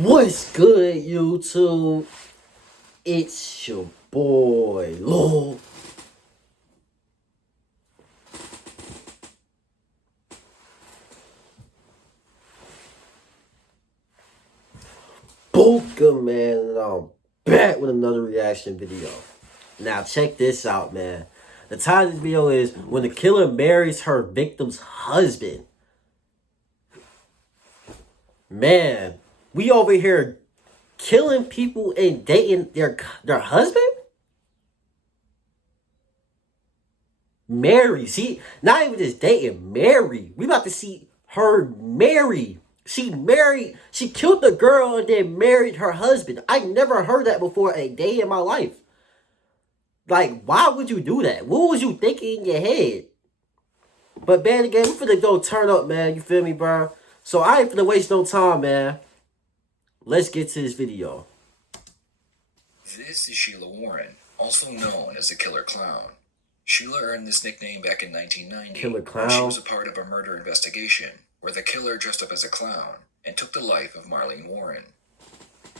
What's good, YouTube? It's your boy, Lil. Booka, man, and I'm back with another reaction video. Now, check this out, man. The title of this video is When the Killer Marries Her Victim's Husband. Man, we over here killing people and dating their husband? Marry. See, not even just dating, marry. We about to see her marry. She married, she killed the girl and then married her husband. I never heard that before a day in my life. Like, why would you do that? What was you thinking in your head? But man, again, we finna go turn up, man. You feel me, bro? So I ain't finna waste no time, man. Let's get to this video. This is Sheila Warren, also known as the Killer Clown. Sheila earned this nickname back in 1990. Killer Clown. She was a part of a murder investigation where the killer dressed up as a clown and took the life of Marlene Warren.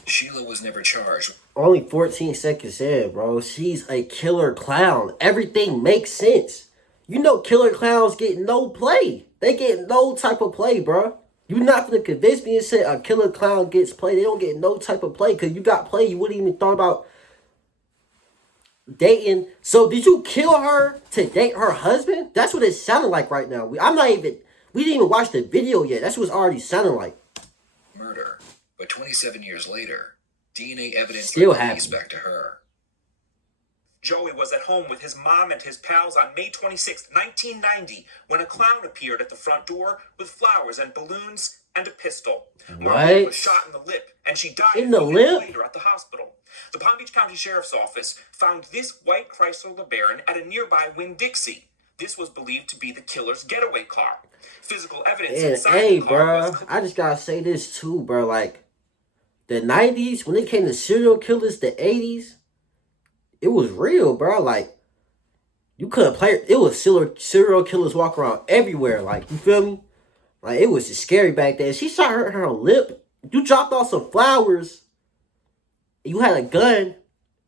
Sheila was never charged. Only 14 seconds in, bro. She's a killer clown. Everything makes sense. You know killer clowns get no play. They get no type of play, bro. You're not gonna convince me and say a killer clown gets play. They don't get no type of play because you got play. You wouldn't even thought about dating. So did you kill her to date her husband? That's what it sounded like right now. We didn't even watch the video yet. That's what it's already sounding like. Murder. But 27 years later, DNA evidence still leads back to her. Joey was at home with his mom and his pals on May 26, 1990, when a clown appeared at the front door with flowers and balloons and a pistol. Marlene was shot in the lip, and she died in the lip later at the hospital. The Palm Beach County Sheriff's Office found this white Chrysler LeBaron at a nearby Winn-Dixie. This was believed to be the killer's getaway car. Physical evidence inside the car was... I just gotta say this too, bro. Like, the 90s, when it came to serial killers, the 80s, it was real, bro. Like, you couldn't play. It was serial killers walk around everywhere. Like, you feel me? Like, it was just scary back then. She shot her lip. You dropped off some flowers. You had a gun.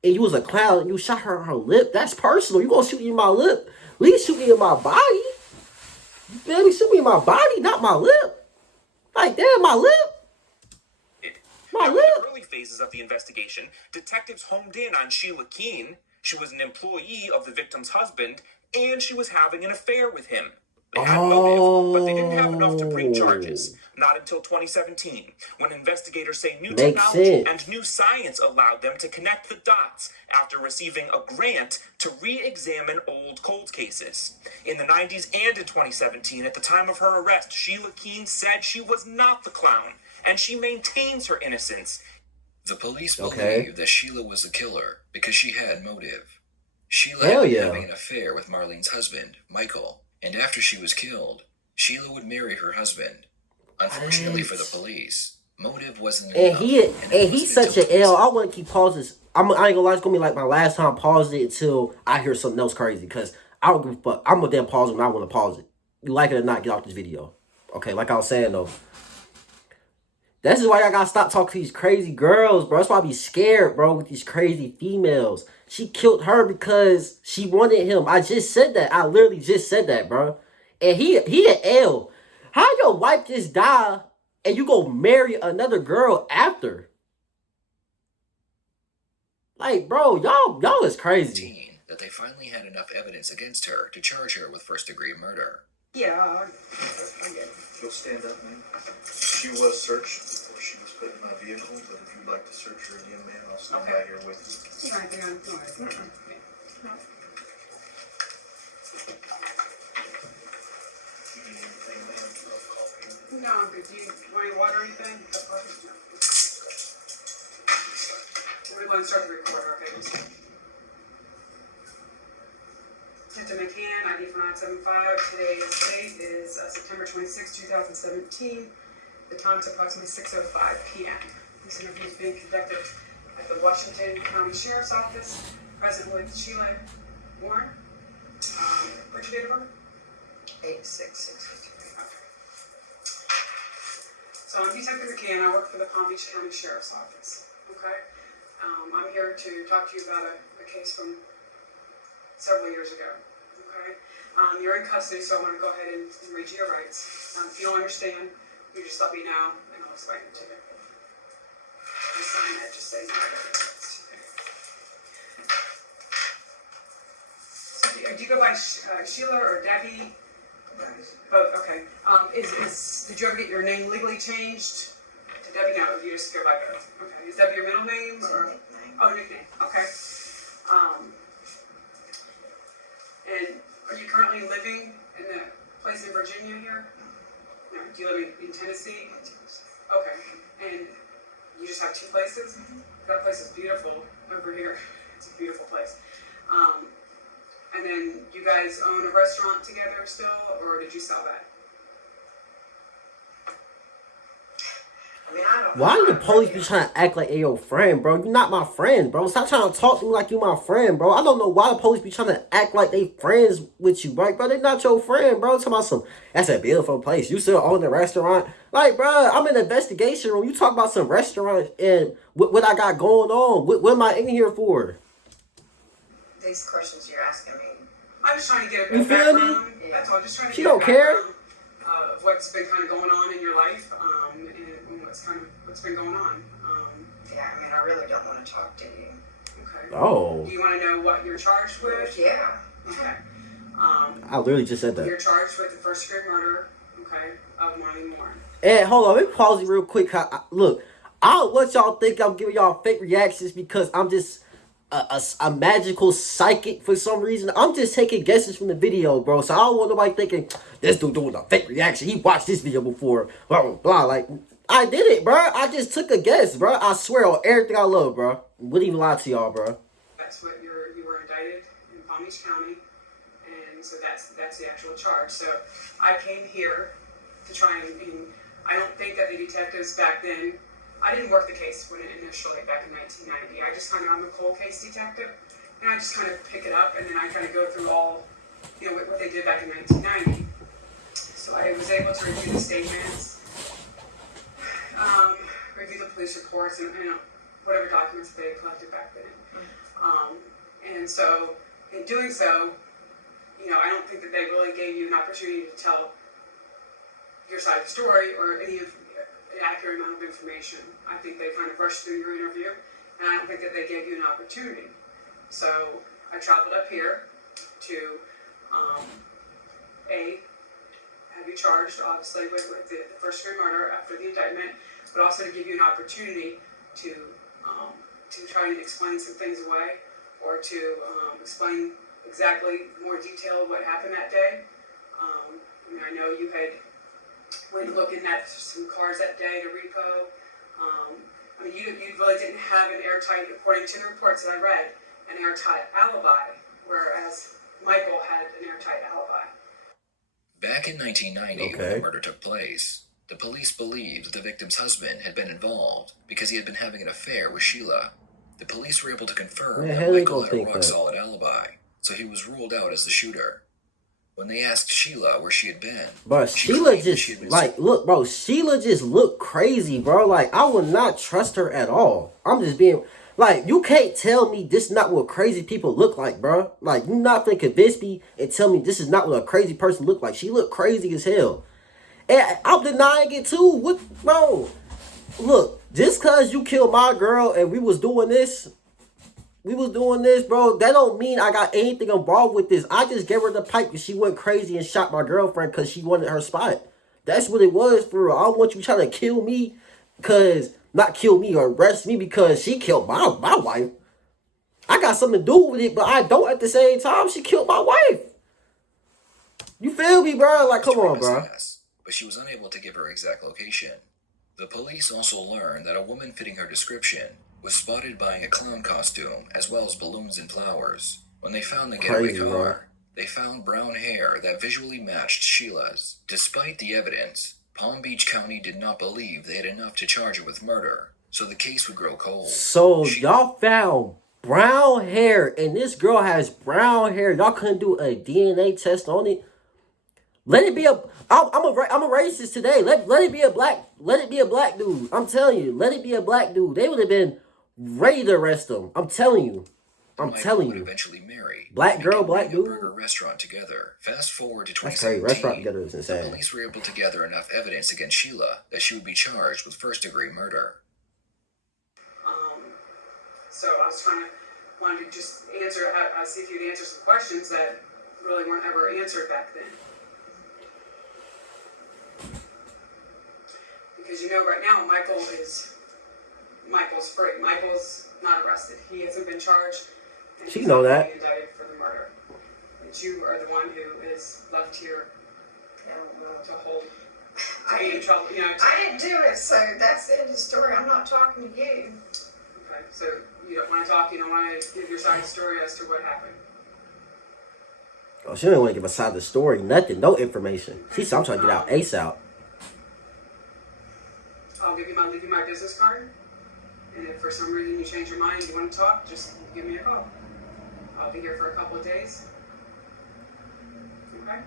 And you was a clown. And you shot her lip. That's personal. You gonna shoot me in my lip. At least shoot me in my body. You feel me? Shoot me in my body, not my lip. Like, damn, my lip. In the early phases of the investigation, detectives homed in on Sheila Keene. She was an employee of the victim's husband, and she was having an affair with him. They had motive, but they didn't have enough to bring charges. Not until 2017, when investigators say new technology and new science allowed them to connect the dots after receiving a grant to re-examine old cold cases. In the 90s and in 2017, at the time of her arrest, Sheila Keene said she was not the clown, and she maintains her innocence. The police believe that Sheila was the killer because she had motive. Sheila had been having an affair with Marlene's husband, Michael, and after she was killed, Sheila would marry her husband. Unfortunately for the police, motive wasn't enough. And he's such an L. I want to keep pausing. I ain't gonna lie, it's gonna be like my last time pausing it until I hear something else crazy. Because I don't give a fuck. I'm gonna then pause it when I want to pause it. You like it or not, get off this video. Okay, like I was saying though. This is why I gotta stop talking to these crazy girls, bro. That's why I be scared, bro, with these crazy females. She killed her because she wanted him. I just said that. I literally just said that, bro. And he an L. How your wife just die and you go marry another girl after? Like, bro, y'all is crazy. That they finally had enough evidence against her to charge her with first-degree murder. Yeah, I get it. You'll stand up, man. She was searched before she was put in my vehicle, but if you'd like to search her again, man, I'll stand by here with you. You might be on noise. No, I'm good. Do you want any water or anything? We're going to start the recorder, okay? Mr. McCann, ID for 975. Today's date is September 26, 2017. The time is approximately 6:05 p.m. This interview is being conducted at the Washington County Sheriff's Office. Present with Sheila Warren. What's your date of birth? 8/6/63. So I'm Detective McCann. I work for the Palm Beach County Sheriff's Office. Okay? I'm here to talk to you about a case from several years ago. Okay? You're in custody, so I'm going to go ahead and read you your rights. If you don't understand, you just let me know, and I'll explain it to you. Just sign that, just say no. Do you go by Sheila or Debbie? Both, okay. Did you ever get your name legally changed to Debbie? No, you just go by both. Okay. Is Debbie your middle name? Or? Nickname. Oh, nickname. Okay. And are you currently living in the place in Virginia here? No. Do you live in Tennessee? Okay. And you just have two places? That place is beautiful over here. It's a beautiful place. And then you guys own a restaurant together still, or did you sell that? I mean, why do the police be trying to act like they your friend, bro? You're not my friend, bro. Stop trying to talk to me like you my friend, bro. I don't know why the police be trying to act like they friends with you, right, bro? They not your friend, bro. Talking about some, that's a beautiful place. You still own the restaurant? Like, bro, I'm in the investigation room. You talk about some restaurant and what I got going on. What am I in here for? These questions you're asking me. I'm just trying to get a bit of background. That's all. Just trying to she get don't a care. Of what's been kind of going on in your life, and what's been going on. Yeah, I mean, I really don't want to talk to you. Okay. Oh. Do you want to know what you're charged with? Yeah. Okay. I literally just said that. You're charged with the first degree murder, okay, of Marlene Moore. And hold on, let me pause it real quick. Look, I don't want y'all think I'm giving y'all fake reactions because I'm just a magical psychic for some reason. I'm just taking guesses from the video, bro. So I don't want nobody thinking this dude doing a fake reaction. He watched this video before, blah blah blah. Like, I did it, bro. I just took a guess, bro. I swear on everything I love, bro. Wouldn't even lie to y'all, bro. That's what you were indicted in Palm Beach County, and so that's the actual charge. So I came here to try and I don't think that the detectives back then. I didn't work the case when it initially back in 1990. I'm a cold case detective, and I just kind of pick it up, and then I kind of go through all, what they did back in 1990. So I was able to review the statements, review the police reports, and whatever documents they had collected back then. And so in doing so, I don't think that they really gave you an opportunity to tell your side of the story or any of an accurate amount of information. I think they kind of rushed through your interview, and I don't think that they gave you an opportunity. So I traveled up here to have you charged, obviously, with the first degree murder after the indictment, but also to give you an opportunity to try and explain some things away, or to explain exactly more detail what happened that day. I know you had went looking at some cars that day to repo. You really didn't have an airtight, according to the reports that I read, an airtight alibi, whereas Michael had an airtight alibi. Back in 1990, when the murder took place, the police believed the victim's husband had been involved because he had been having an affair with Sheila. The police were able to confirm that Michael had a rock-solid alibi, so he was ruled out as the shooter. When they asked Sheila where she had been, bro, Sheila just look, bro. Sheila just looked crazy, bro. Like, I would not trust her at all. I'm just being like, you can't tell me this is not what crazy people look like, bro. Like, you not gonna convince me and tell me this is not what a crazy person look like. She looked crazy as hell, and I'm denying it too. What, bro? Look, just cause you killed my girl and we was doing this, bro, that don't mean I got anything involved with this. I just gave her the pipe because she went crazy and shot my girlfriend because she wanted her spot. That's what it was for real. I don't want you trying to kill me not kill me or arrest me because she killed my wife. I got something to do with it, but I don't at the same time. She killed my wife. You feel me, bro? Like, come on, bro. But she was unable to give her exact location. The police also learned that a woman fitting her description was spotted buying a clown costume as well as balloons and flowers. When they found the getaway car, they found brown hair that visually matched Sheila's. Despite the evidence, Palm Beach County did not believe they had enough to charge her with murder, so the case would grow cold. So y'all found brown hair, and this girl has brown hair. Y'all couldn't do a DNA test on it? Let it be a. I'm a racist today. Let it be a black. Let it be a black dude. I'm telling you. Let it be a black dude. They would have been ready to arrest him. I'm telling you. I'm telling would you. eventually marry. Black girl, black dude. Burger restaurant together. Fast forward to 2017. That's crazy. Restaurant together is insane. The police were able to gather enough evidence against Sheila that she would be charged with first-degree murder. So I was wanted to just answer, see if you'd answer some questions that really weren't ever answered back then. Because you know right now Michael's free. Michael's not arrested. He hasn't been charged. And she know that. He's indicted for the murder. But you are the one who is left here to hold. To be in trouble. You know, I didn't do it, so that's the end of the story. I'm not talking to you. Okay, so you don't want to talk. You don't want to give your side of the story as to what happened. Oh, she didn't want to give a side of the story. Nothing. No information. She said, I'm trying to get out ASAP. I'll leave you my business card. And if for some reason you change your mind, you want to talk, just give me a call. I'll be here for a couple of days. Okay?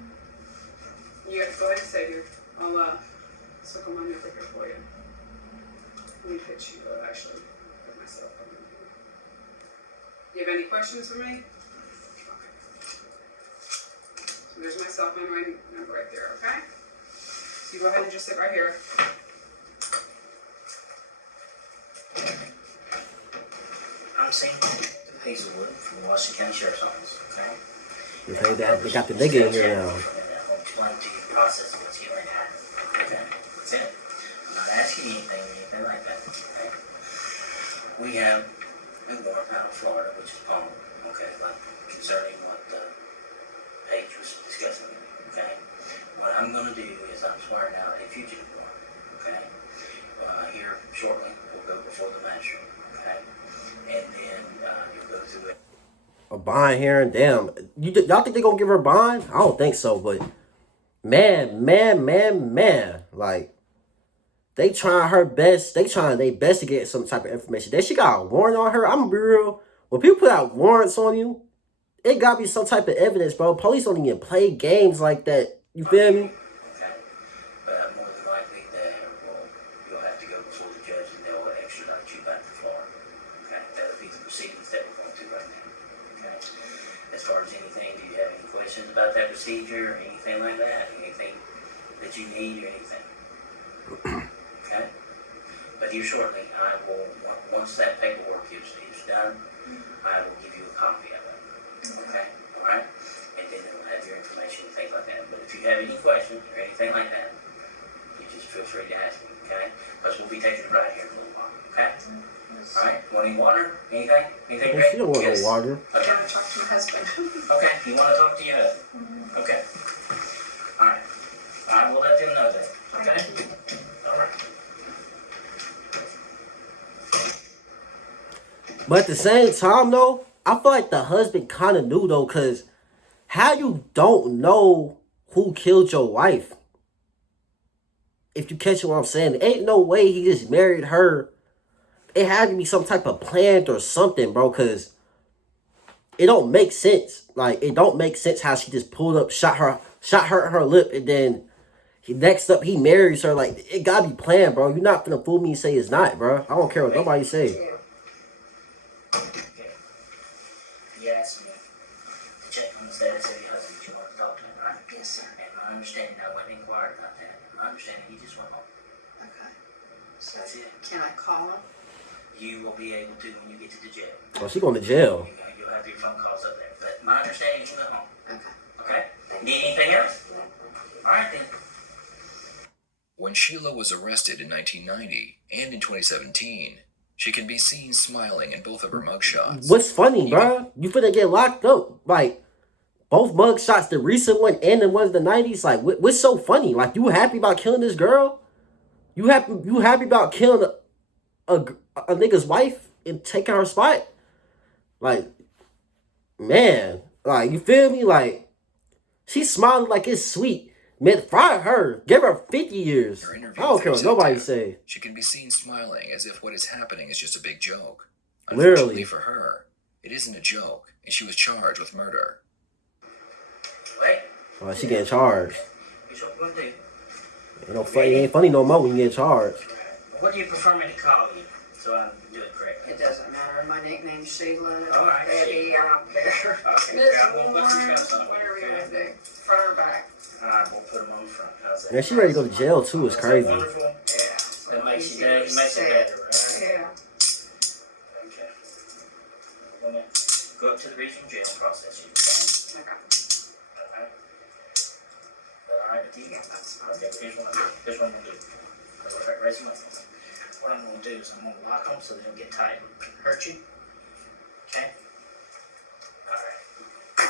You have to go ahead and stay here. I'll circle my number here for you. Let me pitch you, actually, put myself on here. Do you have any questions for me? Okay. So there's my cell phone number right there, okay? So you go ahead and just sit right here. I'm Sam Hazelwood from the Washington County Sheriff's Office, okay? They got the nigga in here now. I'll explain to you the process of what's going to happen, okay? That's it. I'm not asking you anything like that, okay? We have a warrant out of Florida, which is Palm, okay? Like, concerning what Paige was discussing, okay? What I'm going to do is I'm swearing out a fugitive warrant, okay? Here shortly, we'll go before the magistrate, okay? And then you'll go through it. A bond hearing, damn. Y'all think they gonna give her bond? I don't think so, but man. Like, they trying her best. They trying their best to get some type of information. That she got a warrant on her. I'm gonna be real. When people put out warrants on you, it gotta be some type of evidence, bro. Police don't even play games like that. You feel me? But more than likely, you'll have to go before the judge and they'll extradite you back to Florida. Okay, that'll be the proceedings that we're going through right now. Okay. As far as anything, do you have any questions about that procedure or anything like that? Anything that you need or anything? Okay. But here shortly, I will, once that paperwork is done, I will give you a copy of it. Okay. All right. And then it'll have your information and things like that. But if you have any questions or anything like that, you just feel free to ask me, okay? Because we'll be taking it right here in a little while, okay? All right, want any water? Anything? Anything great? She don't want no water. I gotta talk to my husband. Okay, you want to talk to your husband? Okay. All right. I will let them know that, okay? All right. But at the same time, though, I feel like the husband kind of knew, though, because how you don't know who killed your wife? If you catch what I'm saying, ain't no way he just married her. It had to be some type of plan or something, bro, because it don't make sense. Like, it don't make sense how she just pulled up, shot her in her lip, and then next up he marries her. Like, it gotta be planned, bro. You're not gonna fool me and say it's not, bro. I don't care what nobody say. You asked me to check on the status of your husband. You want to talk to him, right? Yes, sir. And my understanding, I wasn't inquired about that. My understanding, he just went home. Okay. So That's it. can I call him? You will be able to when you get to the jail. Oh, she going to jail. You'll have your phone calls up there. But my understanding is he went home. Okay. Okay? Need anything else? All right, then. When Sheila was arrested in 1990 and in 2017, she can be seen smiling in both of her mugshots. What's funny, bro? You finna get locked up. Like, both mugshots, the recent one and the ones in the 90s. Like, what's so funny? Like, you happy about killing this girl? You happy about killing a nigga's wife and taking her spot? Like, man, like, you feel me? Like, she's smiling like it's sweet. Man, fire her. Give her 50 years. I don't care what nobody say. She can be seen smiling as if what is happening is just a big joke. Literally. Unfortunately for her, it isn't a joke, and she was charged with murder. Wait. Oh, she getting charged. Which one you want to do? It ain't funny no more when you get charged. What do you prefer me to call you so I can do it correctly? It doesn't matter. My nickname's Sheila. All right, Betty, I don't care. Okay, Miss yeah, we'll put some Warren, cuffs on it. whatever you want to do. Front or back. All right, we'll put them on the front. How's that? Man, she ready to go to jail too. It's Is that crazy. wonderful? Yeah. That makes your day, makes it better, right? Yeah. Okay. We're gonna go up to the regional jail and process you, okay? Okay. Alright. Alright with you? Yeah, that's fine. Okay, here's what I'm gonna do. Raise them up. What I'm gonna do is I'm gonna lock them so they don't get tight and hurt you. Okay? Alright.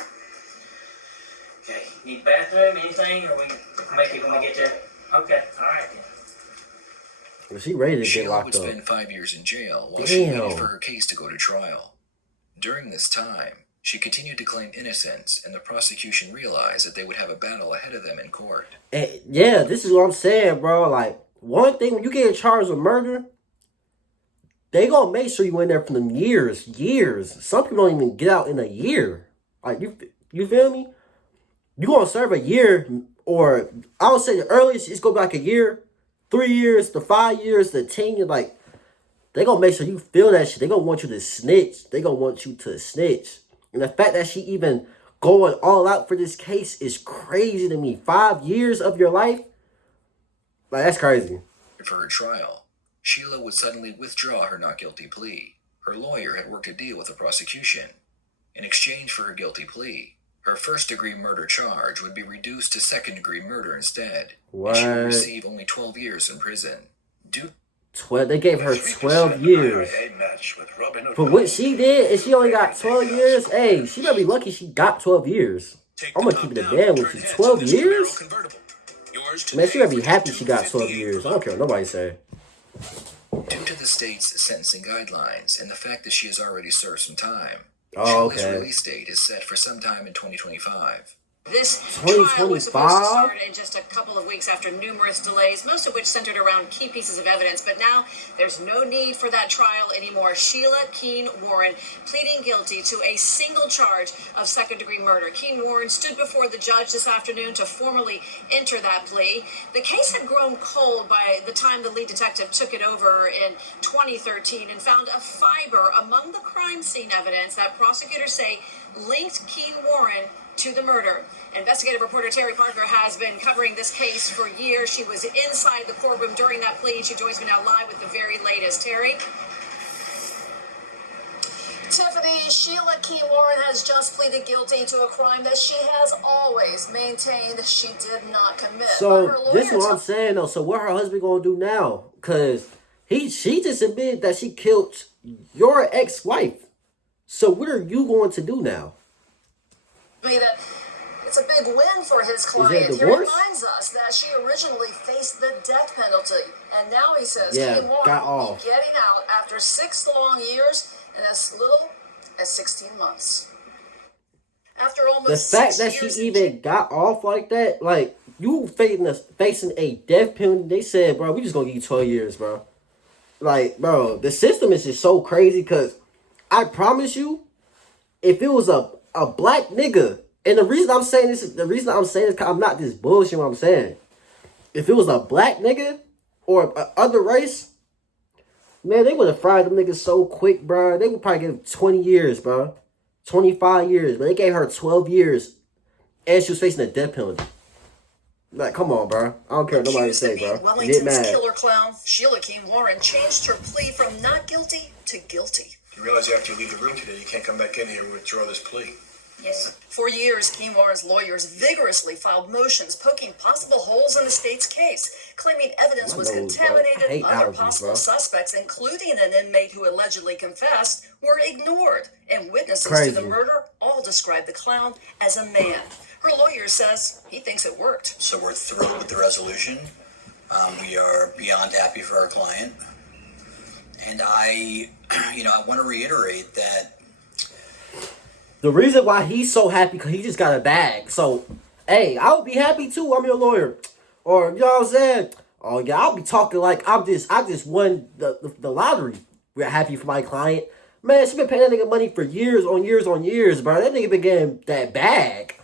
Okay, need bathroom, anything, or we can make it when we get there? Okay, alright then. Well, she ready to get Sheila locked would up. spend 5 years in jail while she Damn. waited for her case to go to trial. During this time, she continued to claim innocence, and the prosecution realized that they would have a battle ahead of them in court. And yeah, this is what I'm saying, bro. Like, one thing, when you get charged with murder, they gonna make sure you in there for them years. Some people don't even get out in a year. Like, you feel me? You gonna serve a year, or I would say the earliest it's gonna be like a year, 3 years to 5 years to 10 years. Like, they gonna make sure you feel that shit. They gonna want you to snitch. And the fact that she even going all out for this case is crazy to me. 5 years of your life? Like, that's crazy. For her trial, Sheila would suddenly withdraw her not guilty plea. Her lawyer had worked a deal with the prosecution. In exchange for her guilty plea, her first-degree murder charge would be reduced to second-degree murder instead. What? And she would receive only 12 years in prison. They gave her 12 years. For what she did, and she only got 12 years, hey, she better be lucky she got 12 years. I'm gonna keep it a band with you. 12 years? Man, she better be happy she got 12 years. I don't care what nobody say. Due to the state's sentencing guidelines and the fact that she has already served some time, Oh, Sheila's okay. release date is set for sometime in 2025. This trial was supposed to 2025? start in just a couple of weeks after numerous delays, most of which centered around key pieces of evidence. But now there's no need for that trial anymore. Sheila Keene Warren pleading guilty to a single charge of second-degree murder. Keene Warren stood before the judge this afternoon to formally enter that plea. The case had grown cold by the time the lead detective took it over in 2013 and found a fiber among the crime scene evidence that prosecutors say linked Keene Warren to the murder. Investigative reporter Terry Parker has been covering this case for years. She was inside the courtroom during that plea. She joins me now live with the very latest. Terry? Tiffany, Sheila Keene Warren has just pleaded guilty to a crime that she has always maintained she did not commit. So, this is what I'm saying, though. So, what her husband gonna do now? Because she just admitted that she killed your ex-wife. So, what are you going to do now? That it's a big win for his client. Is it a He divorce? reminds us that she originally faced the death penalty, and now he says Yeah, Keene Warren got will off. be getting out after 6 long years and as little as 16 months. After almost The fact 6 that she years even got off like that, like, you facing a death penalty, they said, bro, we just gonna give you 12 years, bro. Like, bro, the system is just so crazy, because I promise you, if it was a black nigga, and the reason I'm saying this is because I'm not just bullshitting what I'm saying. If it was a black nigga or a other race, man, they would have fried them niggas so quick, bro. They would probably give 20 years, bro. 25 years, but they gave her 12 years, and she was facing a death penalty. Like, come on, bro. I don't care what nobody say, bro. Get Wellington's mad. killer clown, Sheila Keene Warren, changed her plea from not guilty to guilty. You realize after you leave the room today, you can't come back in here and withdraw this plea. Yes. For years, Keene Warren's lawyers vigorously filed motions poking possible holes in the state's case, claiming evidence My was nose, bro. I contaminated. hate Other allergies, possible bro. suspects, including an inmate who allegedly confessed, were ignored. And witnesses Crazy. to the murder all described the clown as a man. Her lawyer says he thinks it worked. So we're thrilled with the resolution. We are beyond happy for our client. And I want to reiterate that The reason why he's so happy, because he just got a bag. So, hey, I would be happy too. I'm your lawyer. Or, you know what I'm saying? Oh, yeah, I'll be talking like I just won the lottery. We're happy for my client. Man, she been paying that nigga money for years on years on years, bro. That nigga been getting that bag.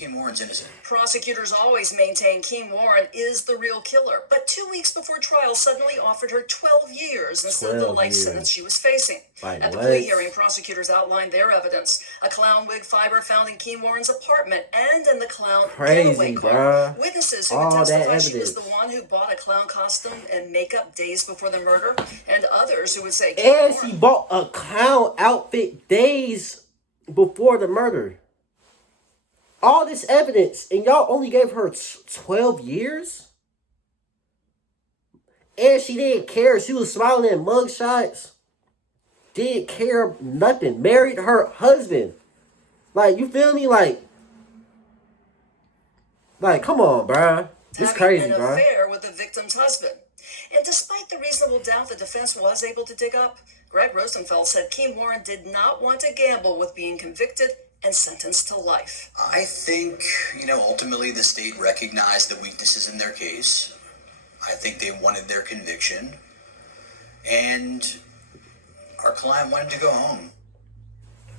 Kim Warren's innocent. Prosecutors always maintain Kim Warren is the real killer, but 2 weeks before trial suddenly offered her 12 years instead of the life sentence she was facing. At the plea hearing, prosecutors outlined their evidence. A clown wig fiber found in Kim Warren's apartment and in the clown getaway car. Witnesses who would testify she was the one who bought a clown costume and makeup days before the murder, and others who would say she bought a clown outfit days before the murder. All this evidence, and y'all only gave her 12 years? And she didn't care. She was smiling at mugshots. Didn't care nothing. Married her husband. Like, you feel me? Like, come on, bruh. It's crazy, bruh. An affair with the victim's husband. And despite the reasonable doubt the defense was able to dig up, Greg Rosenfeld said Kim Warren did not want to gamble with being convicted and sentenced to life. I think, ultimately the state recognized the weaknesses in their case. I think they wanted their conviction. And our client wanted to go home.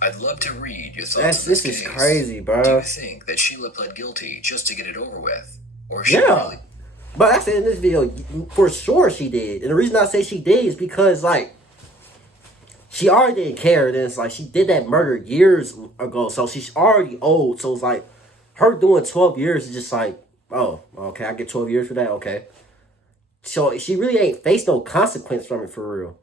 I'd love to read your thoughts on this case. Is crazy, bro. Do you think that Sheila pled guilty just to get it over with? Or she really... But I said in this video, for sure she did. And the reason I say she did is because, like, she already didn't care. And it's like she did that murder years ago. So she's already old. So it's like her doing 12 years is just like, oh, okay, I get 12 years for that. Okay. So she really ain't faced no consequence from it for real.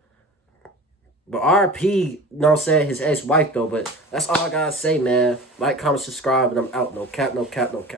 But RP, you know what I'm saying, his ex-wife though. But that's all I gotta say, man. Like, comment, subscribe, and I'm out. No cap, no cap, no cap.